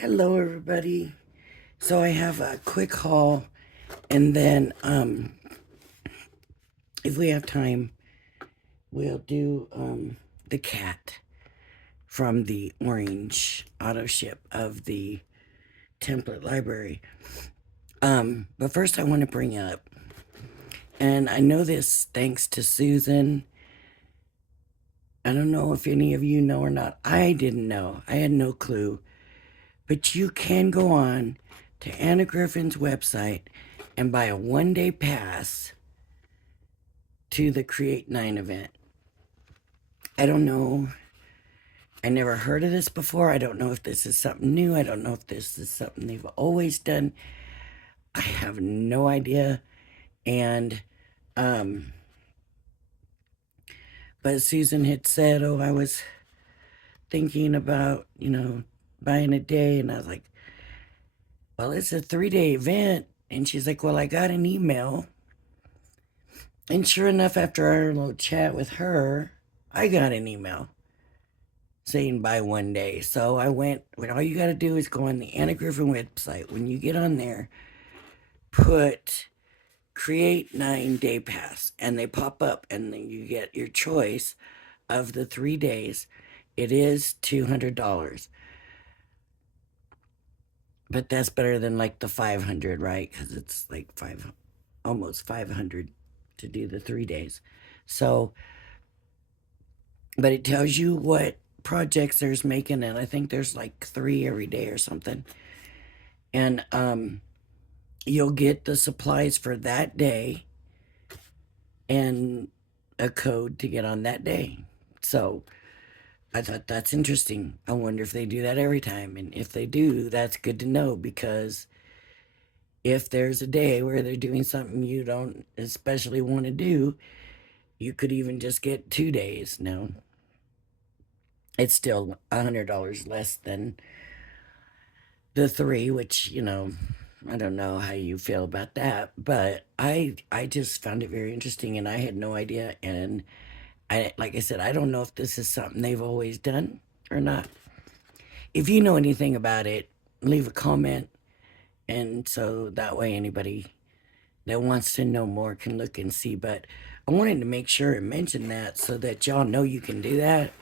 Hello, everybody. So I have a quick haul, and then if we have time, we'll do the cat from the orange auto ship of the template library. But first, I want to bring up, and I know this thanks to Susan. I don't know if any of you know or not. I didn't know. I had no clue. But you can go on to Anna Griffin's website and buy a 1 day pass to the Create 9 event. I don't know. I never heard of this before. I don't know if this is something new. I don't know if this is something they've always done. I have no idea. And, but Susan had said, oh, I was thinking about, buying a day. And I was like, well, it's a 3 day event. And she's like, well, I got an email. And sure enough, after our little chat with her, I got an email saying buy 1 day. So I went, all you got to do is go on the Anna Griffin website. When you get on there, put create 9 day pass, and they pop up, and then you get your choice of the 3 days. It is $200, but that's better than like the 500, right? Because it's like almost 500 to do the 3 days. So, but it tells you what projects there's making, and I think there's like 3 every day or something. And you'll get the supplies for that day and a code to get on that day. So I thought that's interesting. I wonder if they do that every time. And if they do, that's good to know, because if there's a day where they're doing something you don't especially want to do, you could even just get 2 days. Now, it's still $100 less than the 3, which, I don't know how you feel about that, but I just found it very interesting, and I had no idea. And like I said, I don't know if this is something they've always done or not. If you know anything about it, leave a comment, and so that way anybody that wants to know more can look and see. But I wanted to make sure and mention that so that y'all know you can do that.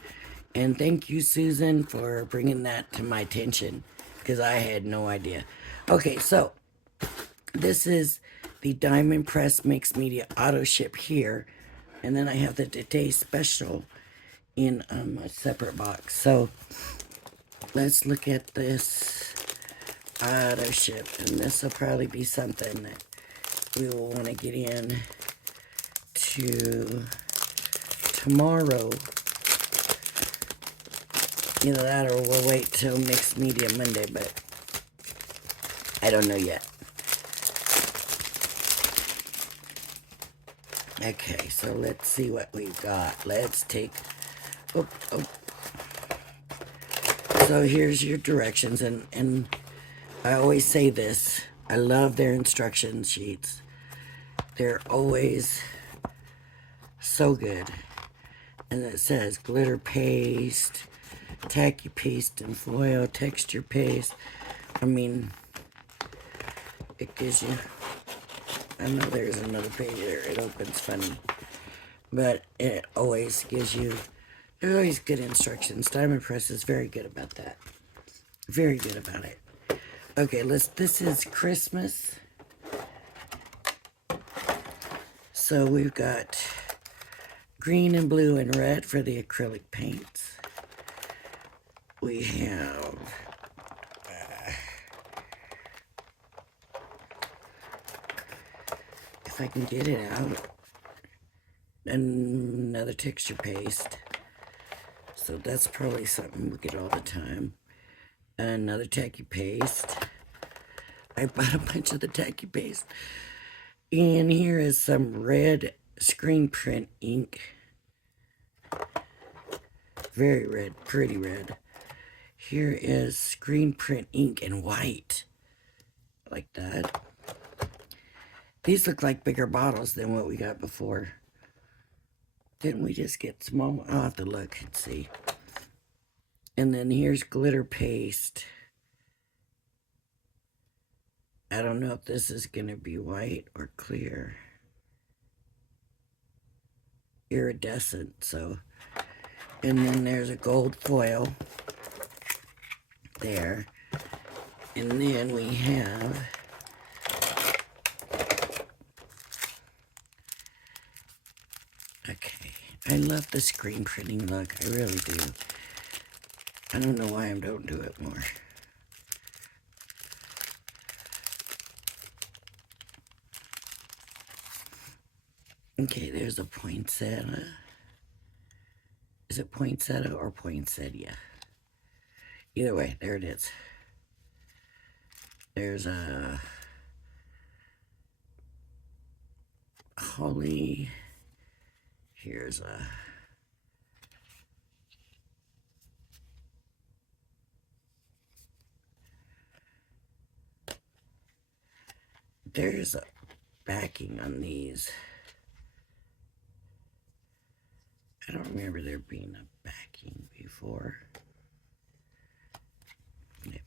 And thank you, Susan, for bringing that to my attention, because I had no idea. Okay, so this is the Diamond Press Mixed Media Auto Ship here. And then I have the Today Special in a separate box. So let's look at this auto ship. And this will probably be something that we will want to get in to tomorrow. Either that or we'll wait till Mixed Media Monday, but I don't know yet. Okay, so let's see what we've got. Let's take... Oh. So here's your directions, and I always say this. I love their instruction sheets. They're always so good. And it says glitter paste, tacky paste and foil, texture paste. I mean, it gives you... I know there's another page there. It opens funny. But it always gives you... There's always good instructions. Diamond Press is very good about that. Very good about it. Okay, this is Christmas. So we've got green and blue and red for the acrylic paints. We have... if I can get it out, another texture paste. So that's probably something we get all the time. Another tacky paste. I bought a bunch of the tacky paste. And here is some red screen print ink. Very red, pretty red. Here is screen print ink in white. Like that. These look like bigger bottles than what we got before. Didn't we just get small? I'll have to look and see. And then here's glitter paste. I don't know if this is going to be white or clear. Iridescent, so. And then there's a gold foil there. And then we have okay. I love the screen printing look. I really do. I don't know why I don't do it more. Okay, there's a poinsettia. Is it poinsettia or poinsettia? Either way, there it is. There's a holly. Here's a there's a backing on these. I don't remember there being a backing before. Yeah.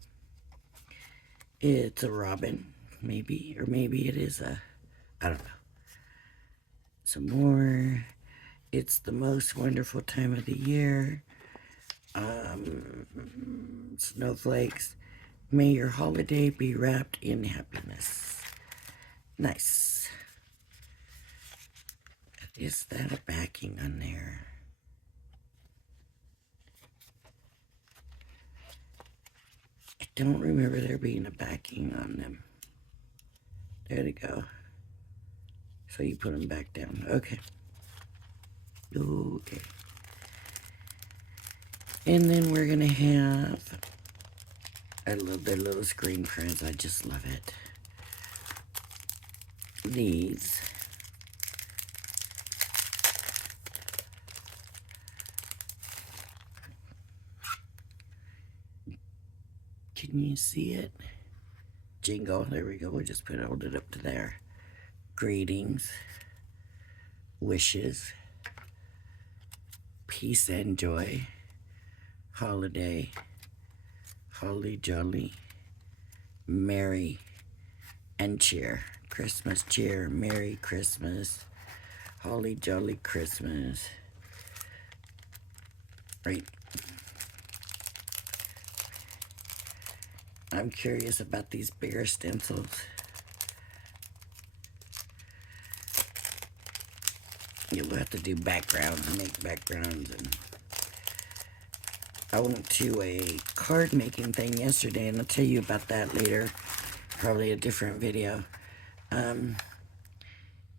It's a robin, maybe, or maybe it is a, I don't know. Some more. It's the most wonderful time of the year. Snowflakes. May your holiday be wrapped in happiness. Nice. Is that a backing on there? I don't remember there being a backing on them. There they go. So you put them back down. Okay. Okay. And then we're going to have, I love their little screen prints. I just love it. These. Can you see it? Jingle. There we go. We'll just hold it up to there. Greetings. Wishes. Peace and joy. Holiday. Holly jolly. Merry and cheer. Christmas cheer. Merry Christmas. Holly jolly Christmas. Right. I'm curious about these bigger stencils. You'll have to do backgrounds and make backgrounds. And I went to a card making thing yesterday, and I'll tell you about that later. Probably a different video.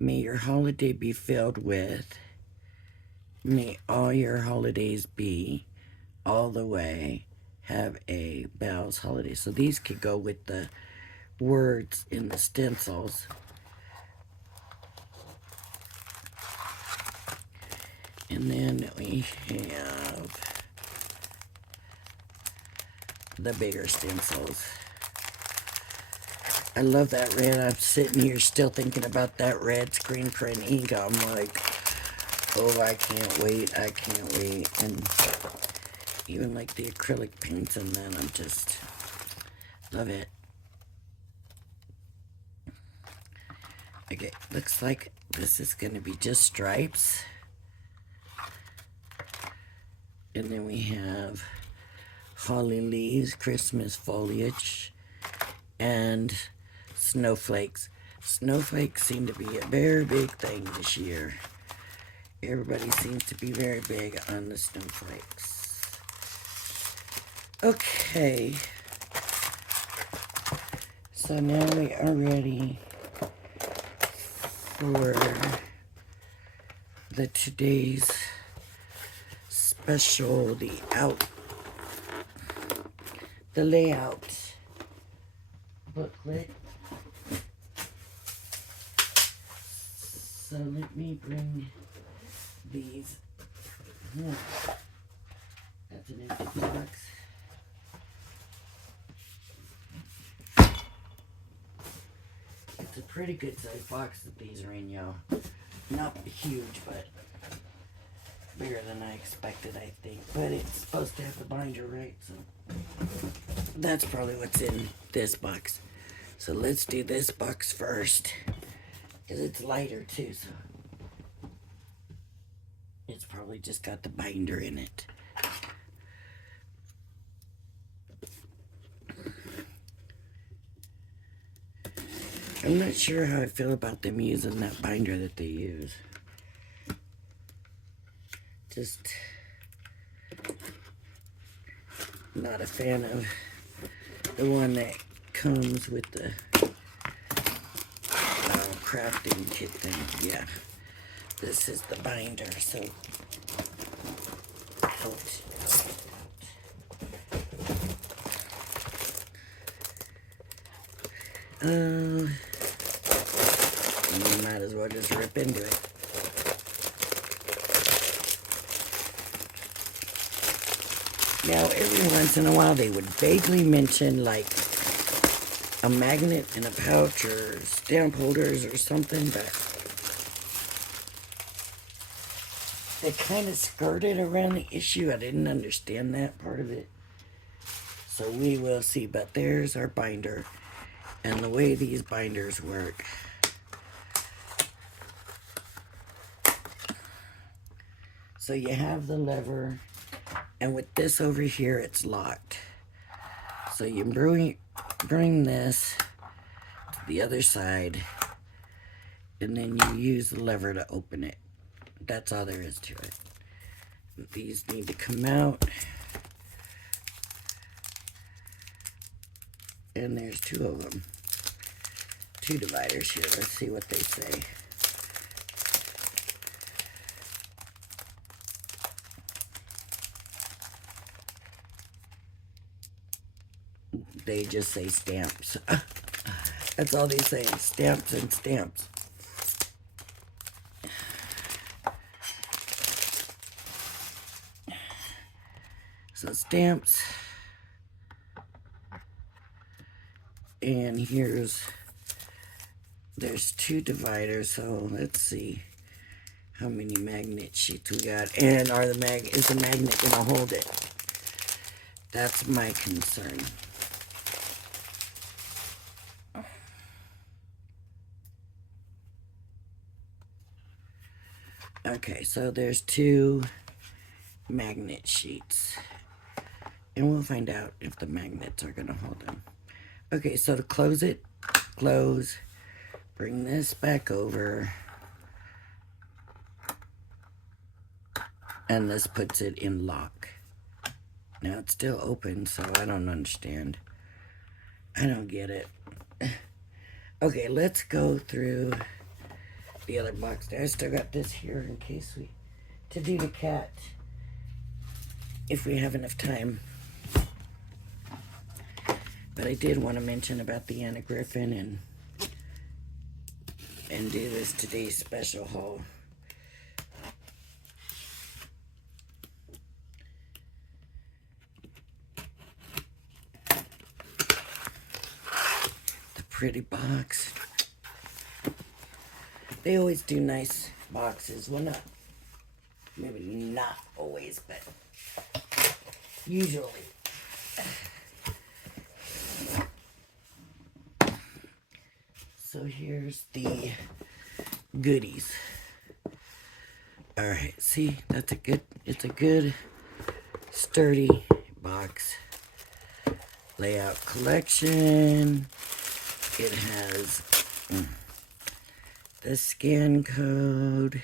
May your holiday be filled with, may all your holidays be all the way. Have a Bell's holiday. So these could go with the words in the stencils. And then we have the bigger stencils. I love that red. I'm sitting here still thinking about that red screen print ink. I'm like, oh, I can't wait. I can't wait. And even like the acrylic paints, and then I'm just love it. Okay, looks like this is going to be just stripes. And then we have holly leaves, Christmas foliage, and snowflakes. Snowflakes seem to be a very big thing this year. Everybody seems to be very big on the snowflakes. Okay, so now we are ready for the today's special, the layout booklet. So let me bring these. That's an empty box. It's a pretty good sized box that these are in, y'all. Not huge, but bigger than I expected, I think. But it's supposed to have the binder, right? So that's probably what's in this box. So let's do this box first, because it's lighter too, so it's probably just got the binder in it. I'm not sure how I feel about them using that binder that they use. Just not a fan of the one that comes with the crafting kit thing. Yeah, this is the binder, so ouch. You might as well just rip into it. Now, every once in a while, they would vaguely mention, like, a magnet in a pouch or stamp holders or something, but they kind of skirted around the issue. I didn't understand that part of it. So we will see. But there's our binder. And the way these binders work. So you have the lever, and with this over here, it's locked. So you bring this to the other side, and then you use the lever to open it. That's all there is to it. These need to come out. And there's two of them. Two dividers here. Let's see what they say. They just say stamps. That's all they say, stamps and stamps. So stamps. And there's two dividers, so let's see how many magnet sheets we got. And is the magnet gonna hold it? That's my concern. Okay, so there's two magnet sheets. And we'll find out if the magnets are gonna hold them. Okay, so to close it, close. Bring this back over. And this puts it in lock. Now it's still open, so I don't understand. I don't get it. Okay, let's go through the other box. I still got this here in case to do the cat, if we have enough time. But I did want to mention about the Anna Griffin and do this today's special haul. The pretty box. They always do nice boxes. Well, maybe not always, but usually. So here's the goodies. All right, see, it's a good sturdy box. Layout collection. It has the scan code.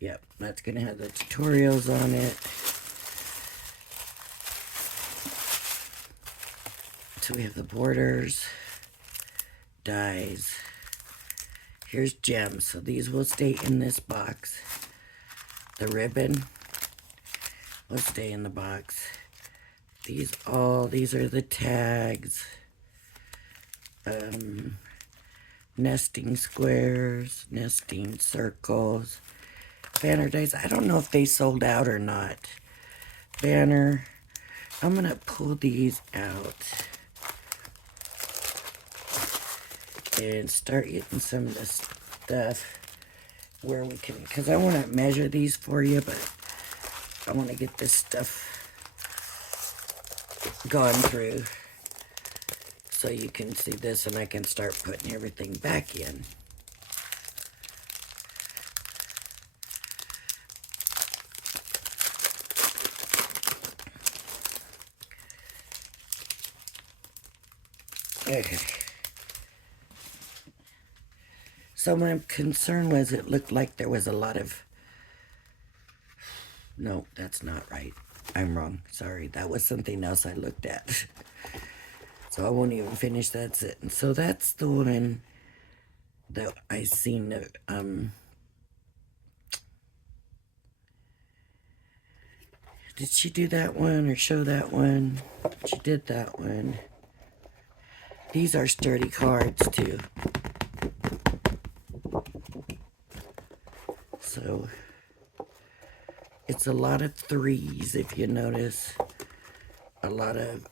Yep, that's gonna have the tutorials on it. So we have the borders, dies. Here's gems, so these will stay in this box. The ribbon will stay in the box. These are the tags. Nesting squares, nesting circles, banner dies. I don't know if they sold out or not. Banner. I'm gonna pull these out and start getting some of this stuff where we can, because I want to measure these for you, but I want to get this stuff gone through so you can see this, and I can start putting everything back in. Okay. So my concern was it looked like there was a lot of... No, that's not right. I'm wrong. Sorry. That was something else I looked at. So I won't even finish that sentence. So that's the one that I seen. Did she do that one or show that one? She did that one. These are sturdy cards too. So it's a lot of threes, if you notice. A lot of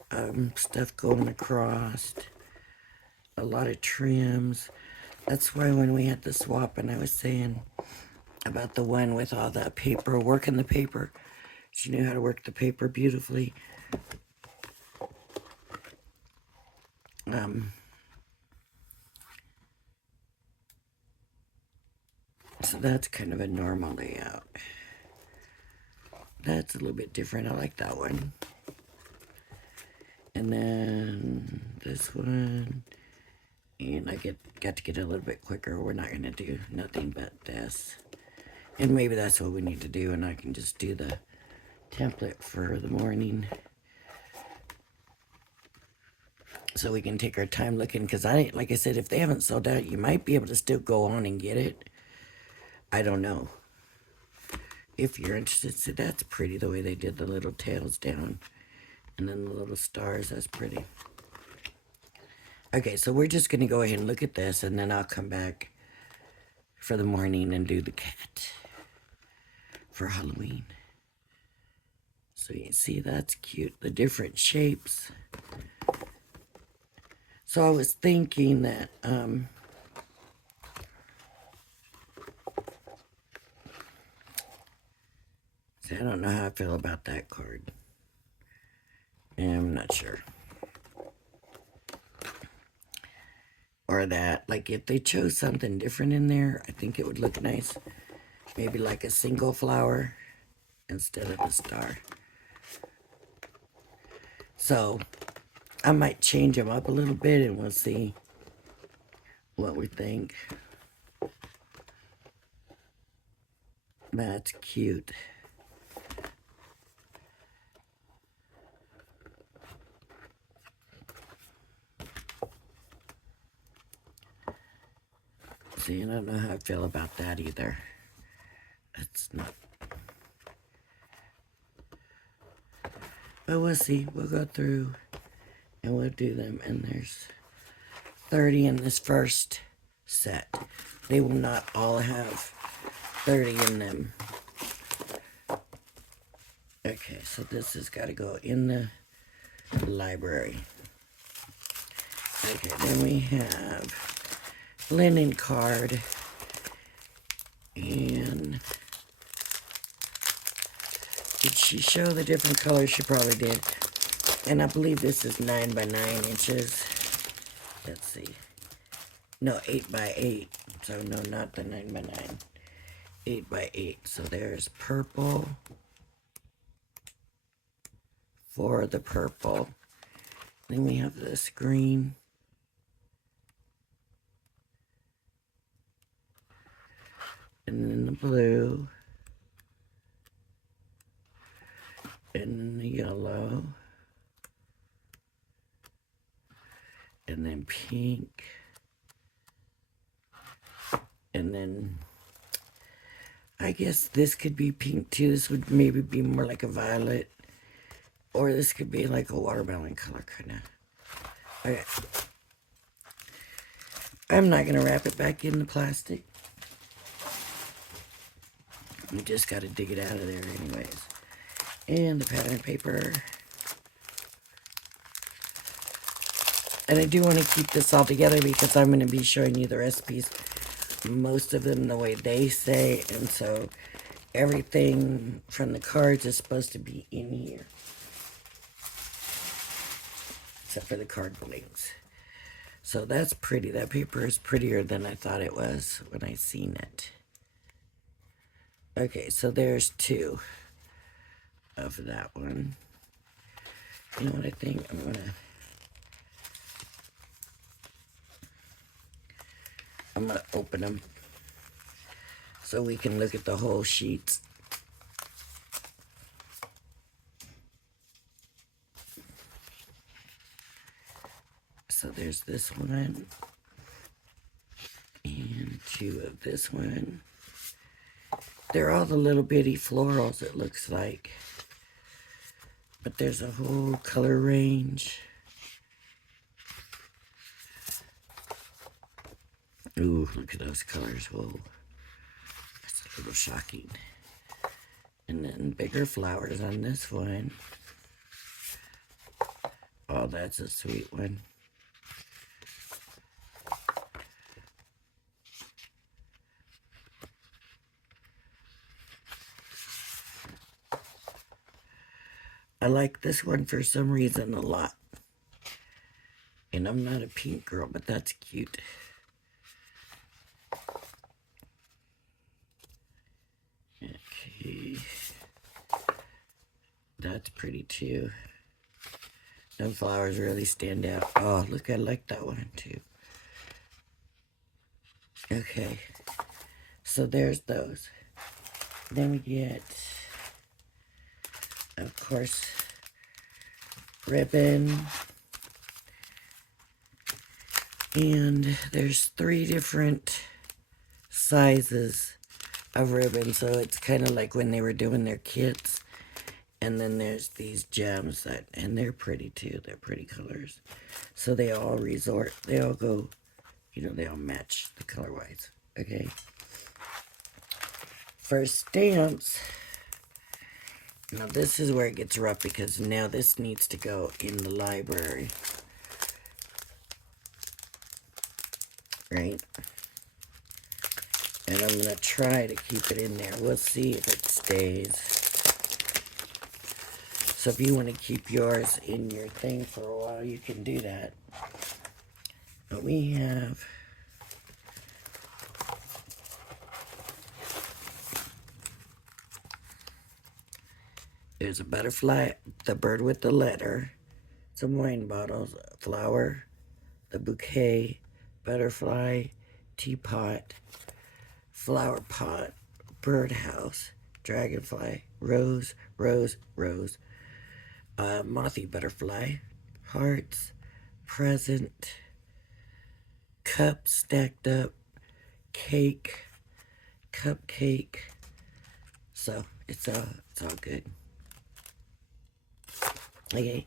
stuff going across. A lot of trims. That's why when we had the swap and I was saying about the one with all the paper, working the paper, she knew how to work the paper beautifully. So that's kind of a normal layout. That's a little bit different. I like that one. And then this one. And I got to get a little bit quicker. We're not going to do nothing but this. And maybe that's what we need to do. And I can just do the template for the morning. So we can take our time looking. Because like I said, if they haven't sold out, you might be able to still go on and get it. I don't know. If you're interested, see, that's pretty the way they did the little tails down. And then the little stars, that's pretty. Okay, so we're just going to go ahead and look at this, and then I'll come back for the morning and do the cat for Halloween. So you can see that's cute, the different shapes. So I was thinking that, see, I don't know how I feel about that card. I'm not sure. Or that, like if they chose something different in there, I think it would look nice. Maybe like a single flower instead of a star. So I might change them up a little bit and we'll see what we think. That's cute. See, I don't know how I feel about that either. It's not. But we'll see. We'll go through and we'll do them. And there's 30 in this first set. They will not all have 30 in them. Okay, so this has got to go in the library. Okay, then we have linen card, and did she show the different colors? She probably did. And I believe this is 9 by 9 inches. Let's see. No, 8 by 8. So no, not the 9 by 9. 8 by 8. So there's purple for the purple. Then we have this green. And then the blue. And then the yellow. And then pink. And then I guess this could be pink too. This would maybe be more like a violet. Or this could be like a watermelon color kind of. Okay. I'm not going to wrap it back in the plastic. We just got to dig it out of there anyways. And the pattern paper. And I do want to keep this all together because I'm going to be showing you the recipes. Most of them the way they say. And so everything from the cards is supposed to be in here. Except for the card blinks. So that's pretty. That paper is prettier than I thought it was when I seen it. Okay, so there's 2 of that one. You know what I think? I'm gonna open them so we can look at the whole sheets. So there's this one and 2 of this one. They're all the little bitty florals, it looks like. But there's a whole color range. Ooh, look at those colors. Whoa. That's a little shocking. And then bigger flowers on this one. Oh, that's a sweet one. I like this one for some reason a lot. And I'm not a pink girl, but that's cute. Okay. That's pretty too. Those flowers really stand out. Oh, look, I like that one too. Okay. So there's those. Then we get, of course, ribbon. And there's 3 different sizes of ribbon. So it's kind of like when they were doing their kits. And then there's these gems and they're pretty too. They're pretty colors. So they all go, they all match the color-wise. Okay. For stamps, now this is where it gets rough because now this needs to go in the library. Right? And I'm going to try to keep it in there. We'll see if it stays. So if you want to keep yours in your thing for a while, you can do that. But we have there's a butterfly, the bird with the letter, some wine bottles, a flower, the bouquet, butterfly, teapot, flower pot, birdhouse, dragonfly, rose, rose, rose, mothy butterfly, hearts, present, cup stacked up, cake, cupcake. So it's all good. Okay,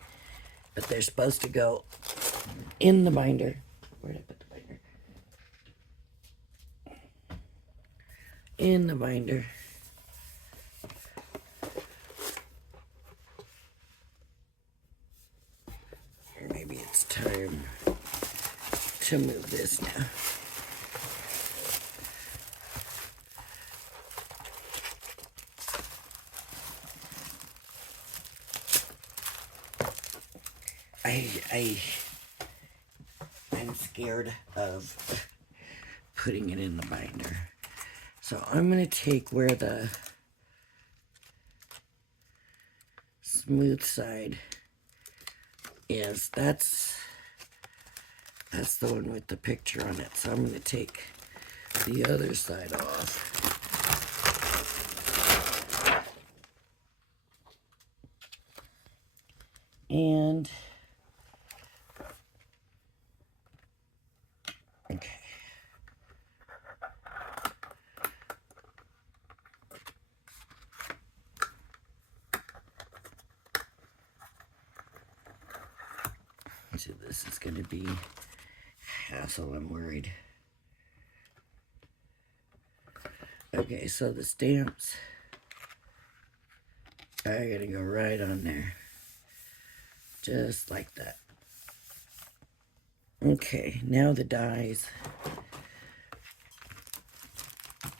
but they're supposed to go in the binder. Where did I put the binder? In the binder. Or maybe it's time to move this now. I'm scared of putting it in the binder. So I'm going to take where the smooth side is. That's the one with the picture on it. So I'm going to take the other side off. And okay. So this is going to be hassle, I'm worried. Okay, so the stamps are going to go right on there. Just like that. Okay, now the dies.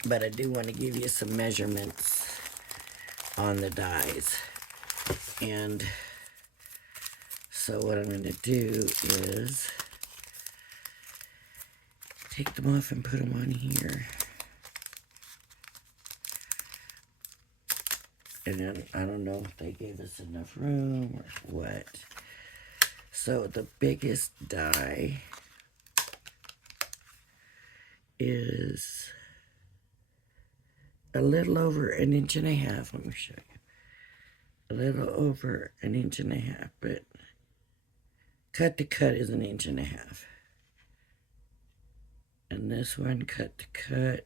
But I do want to give you some measurements on the dies. And so what I'm going to do is take them off and put them on here. And then I don't know if they gave us enough room or what. So the biggest die is a little over 1.5 inches. Let me show you. A little over 1.5 inches, but cut to cut is 1.5 inches. And this one, cut to cut,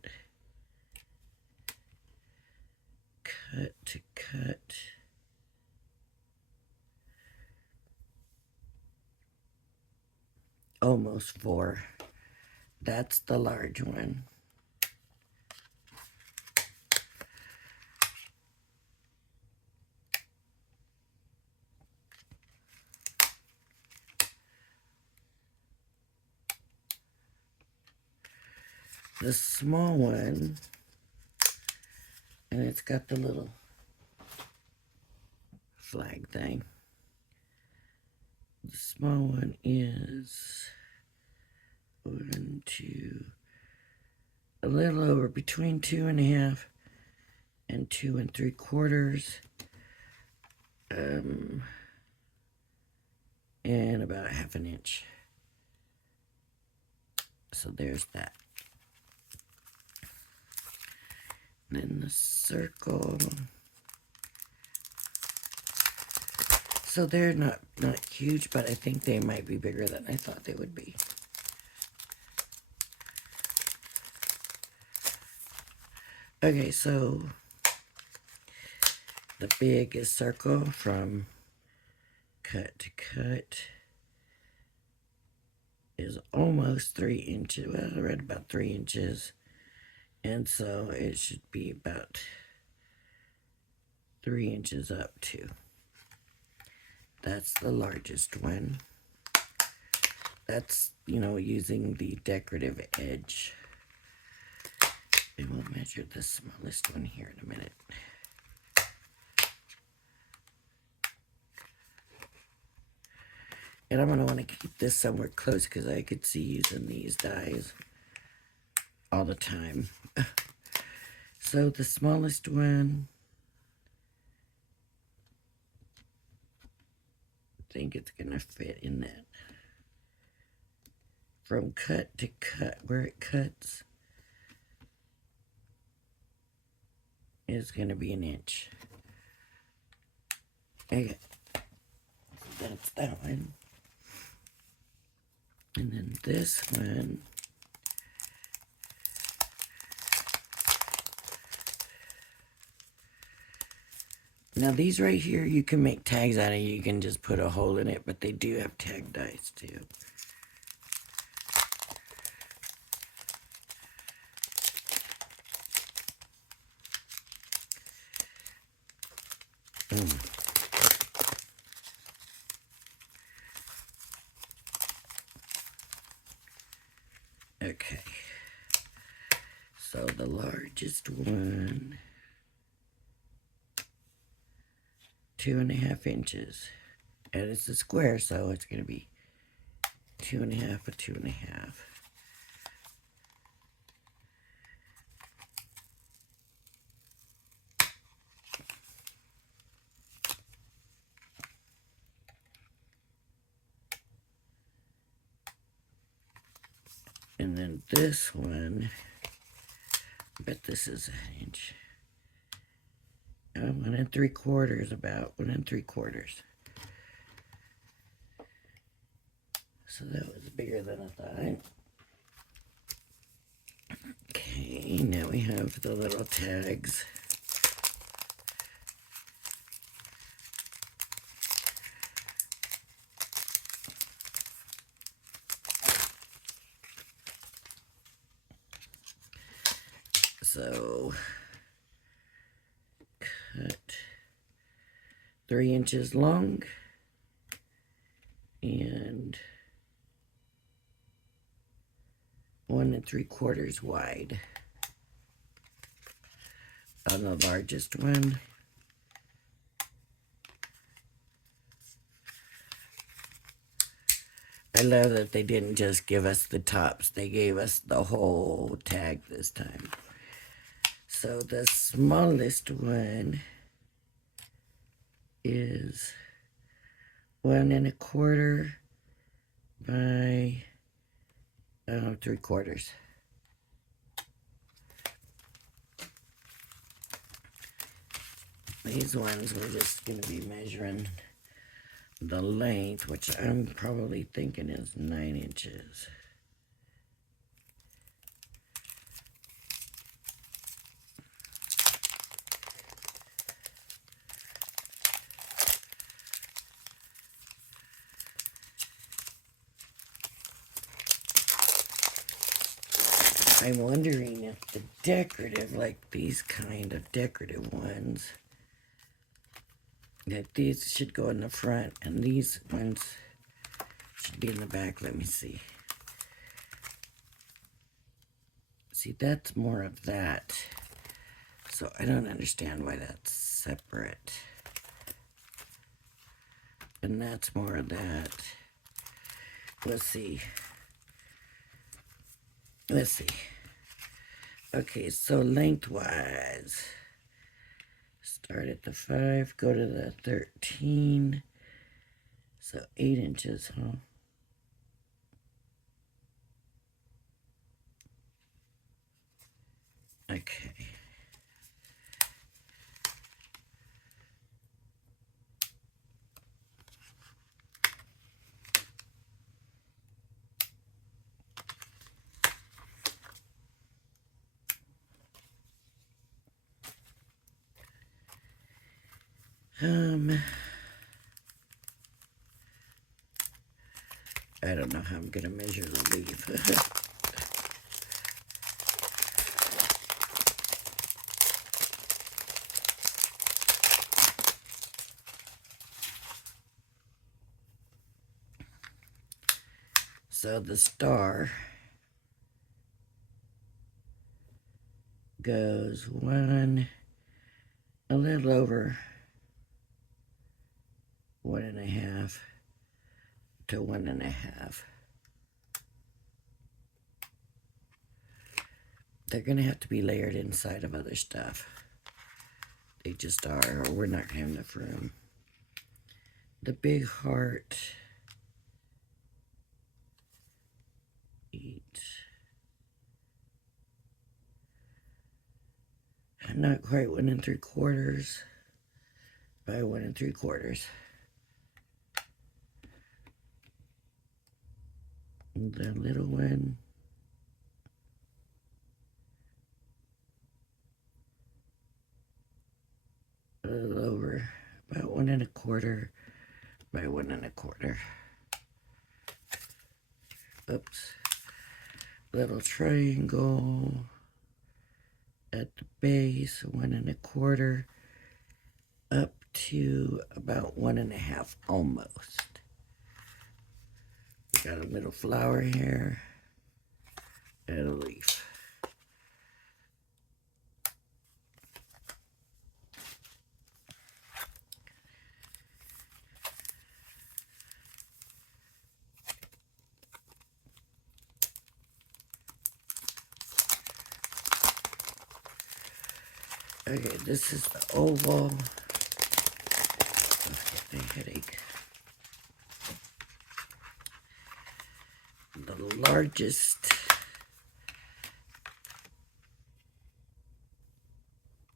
cut to cut. Almost 4. That's the large one. The small one, and it's got the little flag thing. The small one is 1, 2, a little over between 2.5 and 2 3/4, and about 1/2 inch. So there's that. Then the circle. So they're not huge, but I think they might be bigger than I thought they would be. Okay, so the biggest circle from cut to cut is almost 3 inches. Well, right about 3 inches. And so it should be about 3 inches up too. That's the largest one. That's, using the decorative edge. And we'll measure the smallest one here in a minute. And I'm going to want to keep this somewhere close because I could see using these dies all the time. So the smallest one, I think it's going to fit in that. From cut to cut, where it cuts, is going to be 1 inch. Okay, that's that one. And then this one, now these right here, you can make tags out of. You can just put a hole in it, but they do have tag dies too. Okay, so the largest one, 2.5 inches, and it's a square, so it's going to be 2.5 by 2.5. And then this one, I bet this is 1 inch. 1 3/4, about 1 3/4. So that was bigger than I thought. Okay, now we have the little tags. So, cut 3 inches long and 1 3/4 wide on the largest one. I love that they didn't just give us the tops. They gave us the whole tag this time. So the smallest one is 1 1/4 by 3/4. These ones we're just going to be measuring the length, which I'm probably thinking is 9 inches. I'm wondering if the decorative, like these kind of decorative ones, that these should go in the front and these ones should be in the back. Let me see. See, that's more of that. So I don't understand why that's separate. And that's more of that. Let's see. Let's see. Okay, so lengthwise, start at the 5, go to the 13. So 8 inches, huh? Okay. I don't know how I'm gonna measure the leaf. So the star goes a little over 1.5 to 1.5. They're gonna have to be layered inside of other stuff. They just are, or we're not gonna have enough room. The big heart, 8. Not quite 1 3/4 by 1 3/4. The little one, a little over, about 1 1/4 by 1 1/4. Oops. Little triangle at the base, 1 1/4 up to about 1.5 almost. We got a little flower here and a leaf. Okay, this is the oval. Let's get the headache. The largest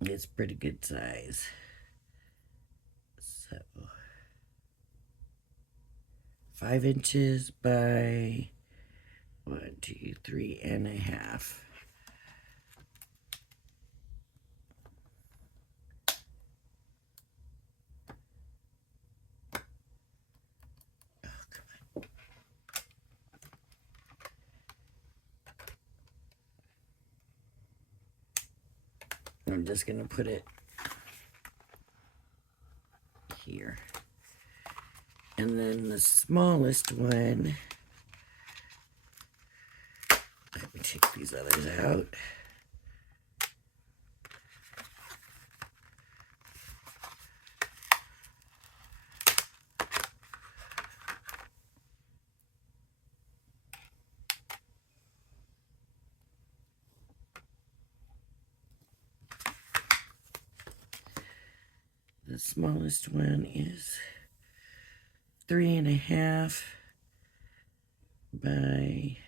is pretty good size. So 5 inches by 1, 2, 3.5. I'm just gonna put it here. And then the smallest one, let me take these others out. The smallest one is 3.5 by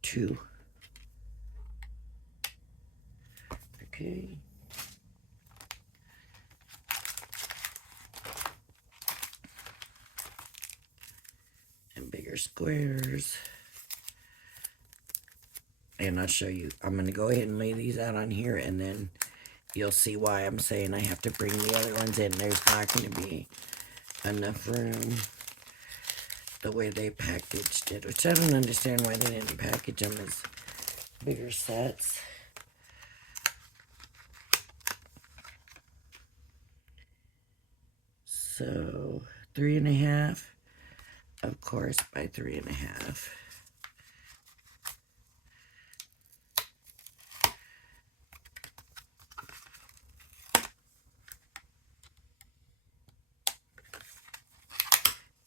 2. Okay. And bigger squares. And I'll show you. I'm going to go ahead and lay these out on here, and then you'll see why I'm saying I have to bring the other ones in. There's not going to be enough room the way they packaged it, which I don't understand why they didn't package them as bigger sets. So 3.5, of course, by 3.5.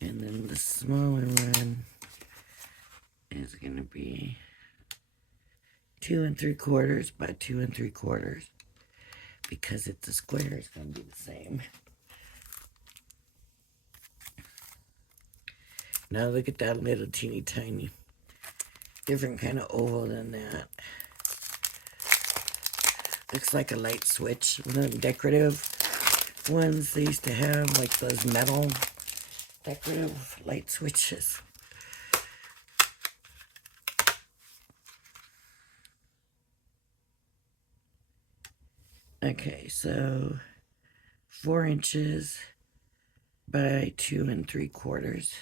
And then the smaller one is going to be 2.75 by 2.75. Because it's a square, it's going to be the same. Now look at that little teeny tiny. Different kind of oval than that. Looks like a light switch. One of the decorative ones they used to have, like those metal decorative light switches. Okay, so 4 inches by 2.75.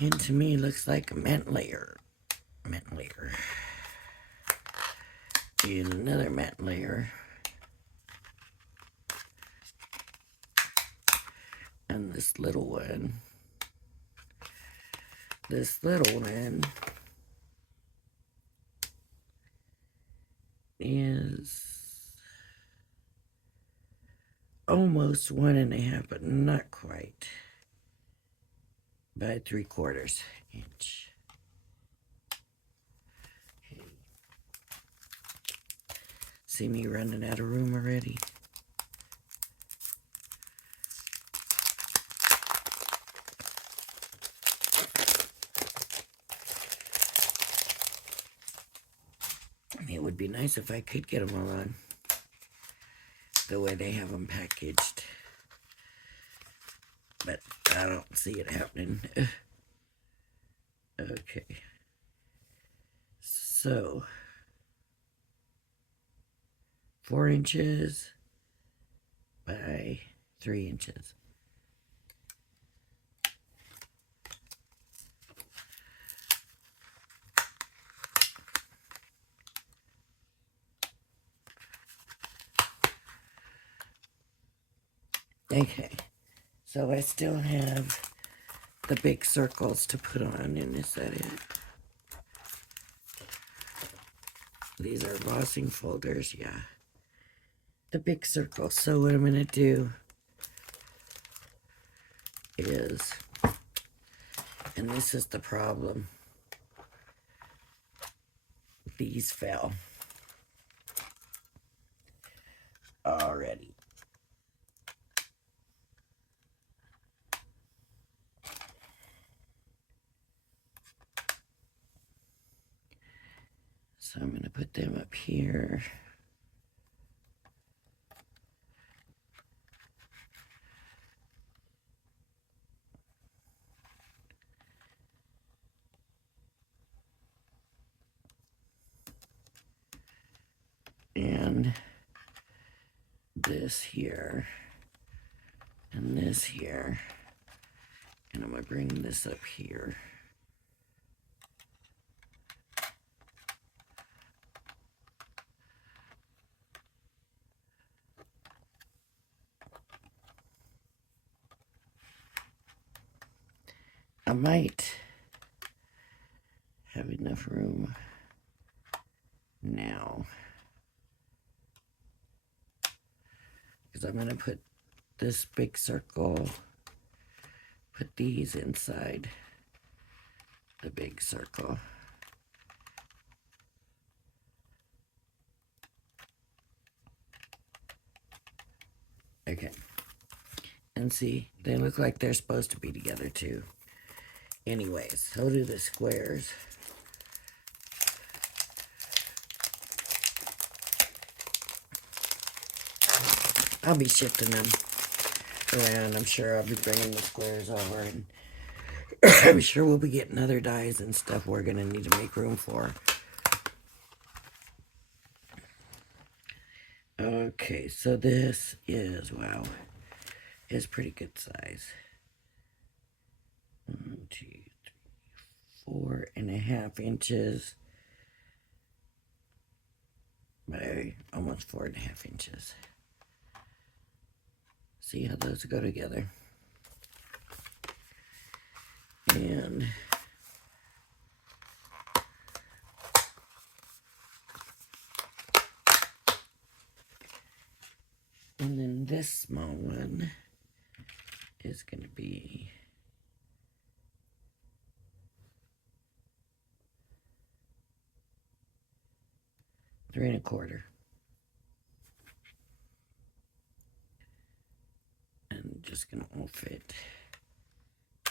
And to me, looks like a matte layer. Matte layer. And another matte layer. And this little one. This little one is almost 1.5, but not quite, by 3/4 inch. Okay. See me running out of room already? It would be nice if I could get them all on the way they have them packaged, but I don't see it happening. Okay, so 4 inches by 3 inches. Okay, so I still have the big circles to put on, and is that it? These are embossing folders, yeah. The big circles. So what I'm going to do is, and this is the problem, these fell already. So I'm going to put them up here. And this here. And this here. And I'm going to bring this up here. I might have enough room now, because I'm going to put this big circle, put these inside the big circle. Okay. And see, they look like they're supposed to be together too. Anyways, so do the squares. I'll be shifting them around. I'm sure I'll be bringing the squares over, and I'm sure we'll be getting other dies and stuff we're going to need to make room for. Okay, so this is, wow, is pretty good size. 1, 2, 3, 4.5 inches by almost 4.5 inches. See how those go together. And then this small one is going to be 3.25. And just going to all fit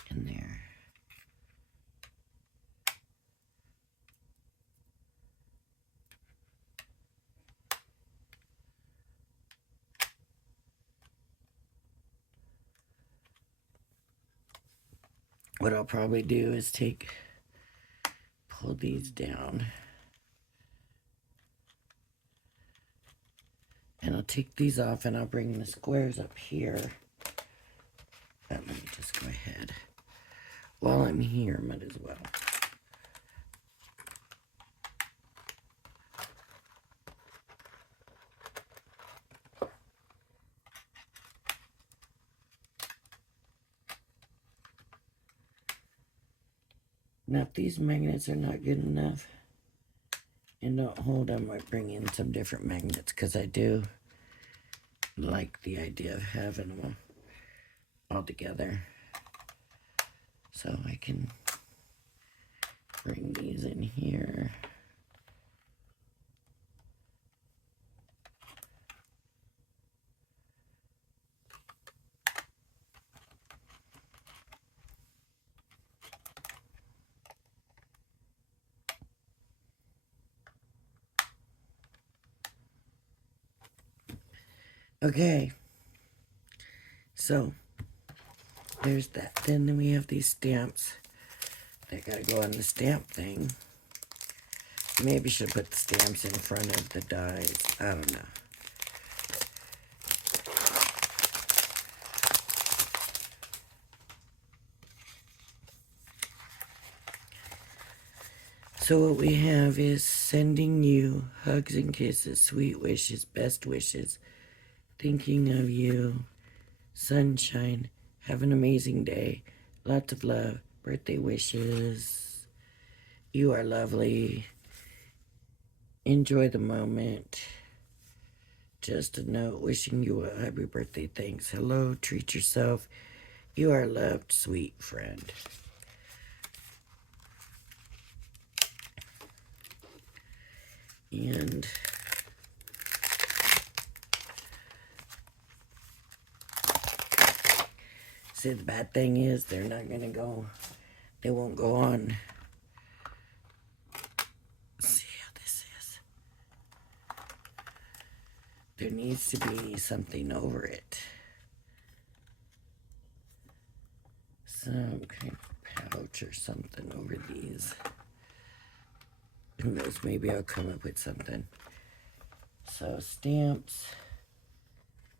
in there. What I'll probably do is pull these down, and I'll take these off, and I'll bring the squares up here. Let me just go ahead. While I'm here, might as well. Now, if these magnets are not good enough and don't hold, I might bring in some different magnets, because I do like the idea of having them all together. So I can bring these in here. Okay, so there's that. Then we have these stamps that gotta go on the stamp thing. Maybe should put the stamps in front of the dies. I don't know. So what we have is sending you hugs and kisses, sweet wishes, best wishes, thinking of you, sunshine, have an amazing day, lots of love, birthday wishes, you are lovely, enjoy the moment, just a note wishing you a happy birthday, thanks, hello, treat yourself, you are loved, sweet friend. And see, the bad thing is they're not going to go, they won't go on. See how this is. There needs to be something over it. Some kind of pouch or something over these. Who knows, maybe I'll come up with something. So stamps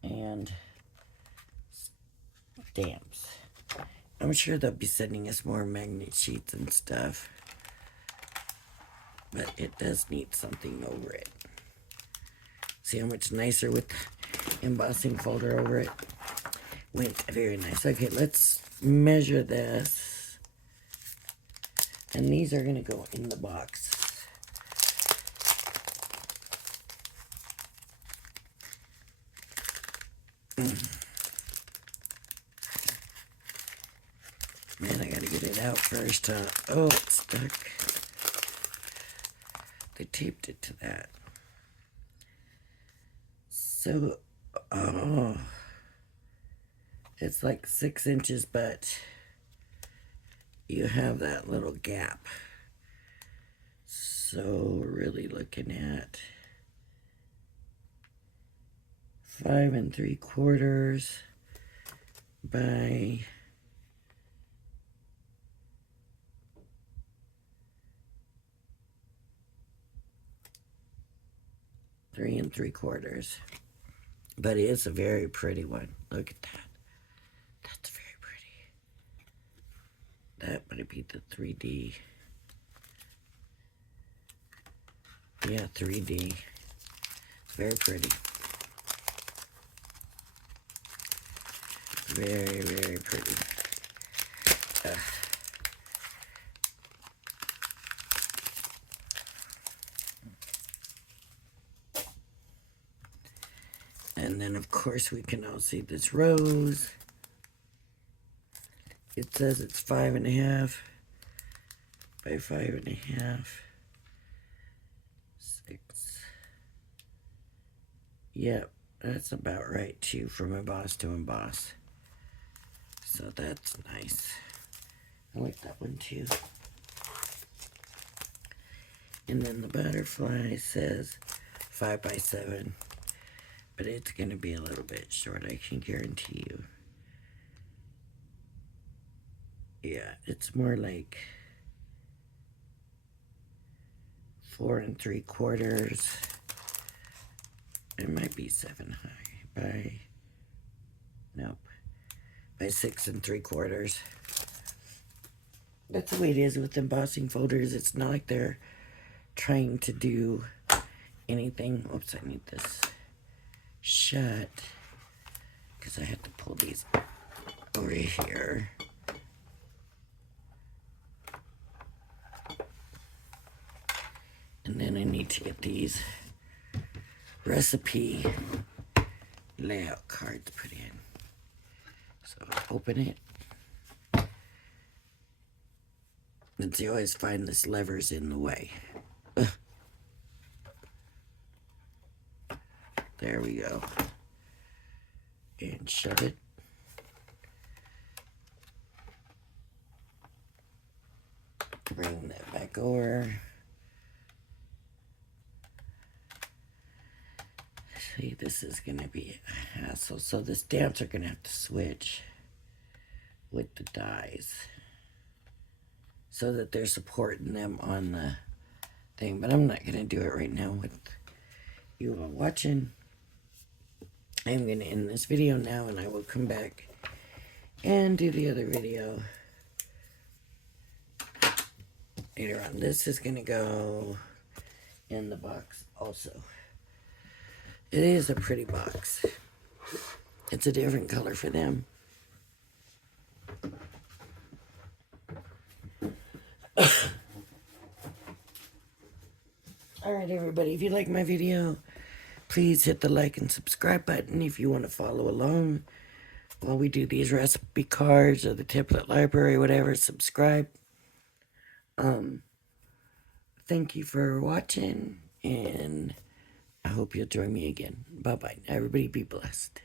and stamps. I'm sure they'll be sending us more magnet sheets and stuff. But it does need something over it. See how much nicer with the embossing folder over it? Went very nice. Okay, let's measure this. And these are going to go in the box. Man, I gotta get it out first, huh? Oh, it's stuck. They taped it to that. So, oh. It's like 6 inches, but you have that little gap. So we're really looking at 5 3/4 by 3 3/4. But it's a very pretty one. Look at that. That's very pretty. That might be the 3D. Yeah, 3D. It's very pretty. Very, very pretty. And then, of course, we can all see this rose. It says it's 5 1/2 by 5 1/2. 6. Yep, that's about right, too, from emboss to emboss. So that's nice. I like that one, too. And then the butterfly says 5 by 7. But it's going to be a little bit short, I can guarantee you. Yeah, it's more like 4 3/4. It might be 7 high by, nope, by 6 3/4. That's the way it is with embossing folders. It's not like they're trying to do anything. Oops, I need this shut because I have to pull these over here. And then I need to get these recipe layout cards put in. So open it. And you always find this lever's in the way. There we go. And shut it. Bring that back over. See, this is going to be a hassle. So the stamps are going to have to switch with the dies so that they're supporting them on the thing. But I'm not going to do it right now with you all watching. I'm going to end this video now, and I will come back and do the other video later on. This is going to go in the box also. It is a pretty box. It's a different color for them. Alright, everybody, if you like my video, please hit the like and subscribe button if you want to follow along while we do these recipe cards or the template library, whatever. Subscribe. Thank you for watching, and I hope you'll join me again. Bye-bye. Everybody be blessed.